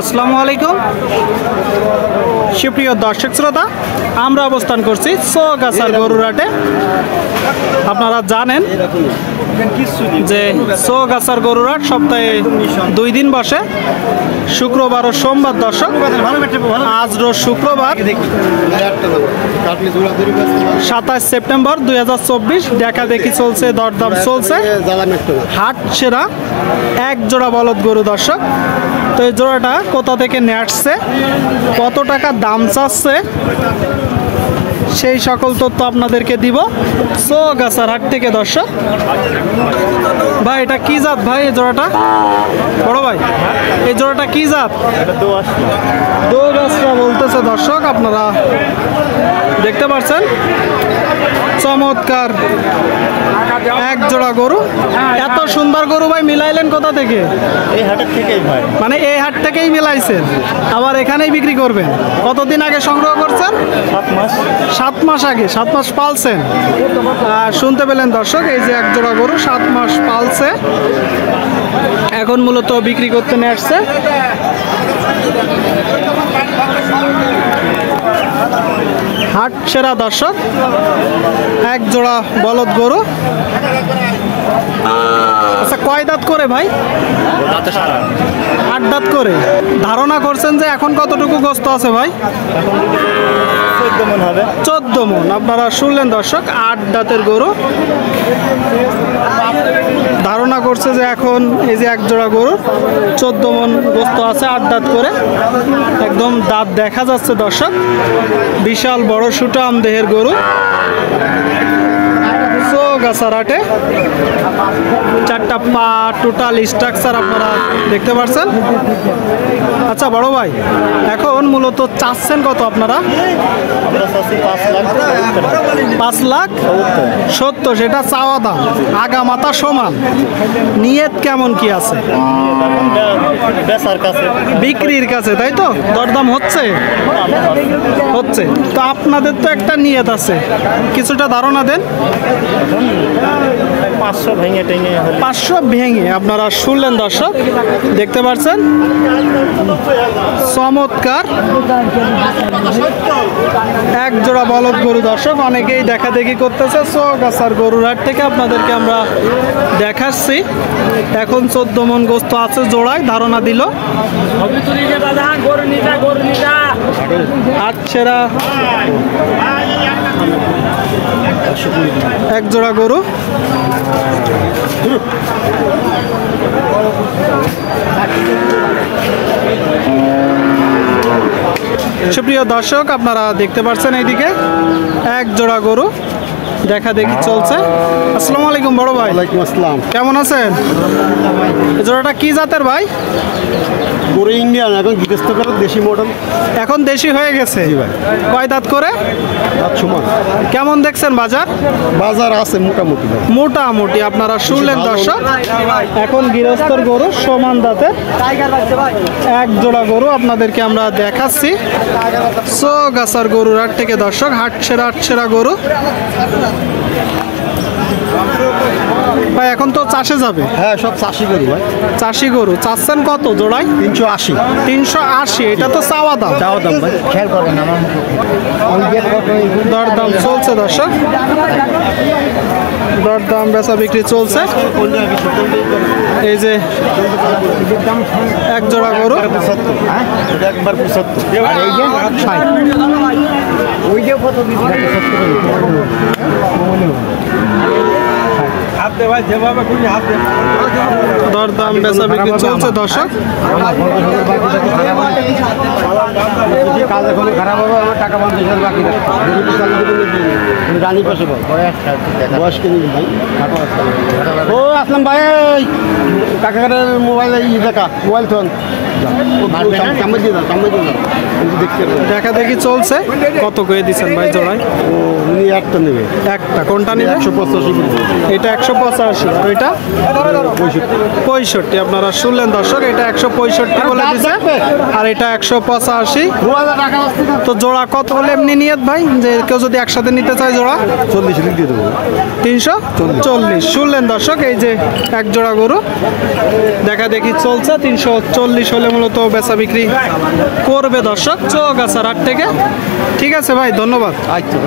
আসসালামু আলাইকুম সুপ্রিয় দর্শক শ্রোতা, আমরা অবস্থান করছি চৌগাছার গরুর হাটে। আপনারা জানেন যে চৌগাছার গরুর হাট সপ্তাহে 2 দিন বসে, শুক্রবার ও সোমবার। দর্শক, আজ রোজ শুক্রবার 27 সেপ্টেম্বর 2024। দেখা দেখি চলছে, দরদাম চলছে। হাট সেরা এক জোড়া বলদ গরু। দর্শক, তো এই জোড়াটা কোথা থেকে নিয়ে আসছে, কত টাকা দাম চাচ্ছে, সেই সকল তথ্য আপনাদেরকে দিব চৌগাছার হাট থেকে। দর্শক ভাই, এটা কি জাত ভাই? এই জোড়াটা বড় ভাই, এই জোড়াটা কি জাত? দোগাছরা বলতেছে। দর্শক, আপনারা দেখতে পাচ্ছেন চমৎকার এক জোড়া গরু। এত সুন্দর গরু ভাই মিলাইলেন কোথা থেকে? এই হাটের থেকেই ভাই। মানে এই হাট থেকেই মিলাইছেন, আবার এখানেই বিক্রি করবেন? কতদিন আগে সংগ্রহ করছেন? 7 মাস। 7 মাস আগে। 7 মাস পালছেন। শুনতে পেলেন দর্শক, এই যে এক জোড়া গরু 7 মাস পালছে, এখন মূলত বিক্রি করতে নিয়ে আসছে। হাট সেরা দর্শক, এক জোড়া বলদ গরু। আচ্ছা, কয় দাঁত করে ভাই? 8 দাঁত করে। ধারণা করছেন যে এখন কতটুকু গোস্ত আছে ভাই? 14 মণ হবে। 14 মণ। আপনারা শুনলেন দর্শক, 8 দাঁতের গরু। ধারণা করছে যে এখন এই যে এক জোড়া গরু 14 মণ গোস্ত আছে, 8 দাঁত করে। একদম দাঁত দেখা যাচ্ছে দর্শক। বিশাল বড় সুঠাম দেহের গরু। চৌগাছার হাটে 4টা পা, টোটাল স্ট্রাকচার আপনারা দেখতে পাচ্ছেন। আচ্ছা বড় ভাই, এখন মূলত চাচ্ছেন কত আপনারা? আমরা চাচ্ছি 5 লাখ 70। সেটা চাওয়া দাম, আগা মাথা সমান। নিয়ত কেমন কি আছে? বেচার কাছে, বিক্রির কাছে, তাই তো? দরদাম হচ্ছে হচ্ছে তো আপনাদের তো একটা নিয়ত আছে, কিছুটা ধারণা দেন। 500 ভেঙে টেঙে 500 ভেঙে। আপনারা শুনলেন দর্শক, দেখতে পাচ্ছেন চমৎকার এক জোড়া বলদ গরু। দর্শক, অনেকেই দেখা দেখি করতেছে চৌগাছার গরুর হাট থেকে আপনাদেরকে আমরা দেখাচ্ছি। এখন 14 মণ গোস্ত আছে জোড়ায়, ধারণা দিল। আচ্ছা, এক জোড়া গরু। সুপ্রিয় দর্শক, আপনারা দেখতে পাচ্ছেন এইদিকে এক জোড়া গরু দেখা দেখি চলছে। আসসালামু আলাইকুম বড় ভাই। ওয়ালাইকুম আসসালাম। কেমন আছেন? এই জোড়াটা কি জাতের ভাই? গরু ইন্ডিয়ান, এখন গৃহস্থ করে দেশি মডেল। এখন দেশি হয়ে গেছে। কয় দাঁত করে? সমান। কেমন দেখছেন বাজার? বাজার আছে মোটামুটি ভাই। মোটামুটি। আপনারা শুনলেন দর্শক, এখন গৃহস্থর গরু সমান দাঁতের এক জোড়া গরু আপনাদেরকে আমরা দেখাচ্ছি চৌগাছার গরুর হাট থেকে। দর্শক, হাট সেরা গরু ভাই। এখন তো চাষে যাবে। হ্যাঁ, সব চাষি গরু ভাই। চাষি গরু চাচ্ছেন কত জোড়ায়? 380। 380। এটা তো চাওয়া দাম। চাওয়া দাম ভাই, খেয়াল করবেন আমার দরদাম চলছে দর্শক, দরদাম বেচা বিক্রি চলছে। এই যে এক জোড়া গরু একবার 75। আর এই যে 60। ওই যে কত দরদাম বেচা বিক্রি চলছে দর্শক। কাজ এখন খারাপ হবে, আমার টাকা 50,000 বাকি রানী পাশে বয়স কিনে ভাই। ও আসলাম ভাই, কাকার মোবাইল দেখা, মোবাইল ফোন দেখা দেখি চলছে। কত করে দিচ্ছেন ভাই জোড়ায়? উনি একটা নেবে। একটা কোনটা নেবে? 185। এটা 185। আর ওইটা 65। আপনারা শুনলেন দর্শক, এটা 165 বলে দিচ্ছে, আর এটা 185। তো জোড়া কত হলে এমনি নিয়ত ভাই, যে কেউ যদি একসাথে নিতে চায় জোড়া? 40 দিয়ে দেবো। 340। শুনলেন দর্শক, এই যে এক জোড়া গরু দেখা দেখি চলছে। 340 হলে মূলত বেচা বিক্রি করবে দর্শক চৌগাছার হাট থেকে। ঠিক আছে ভাই, ধন্যবাদ। আচ্ছা।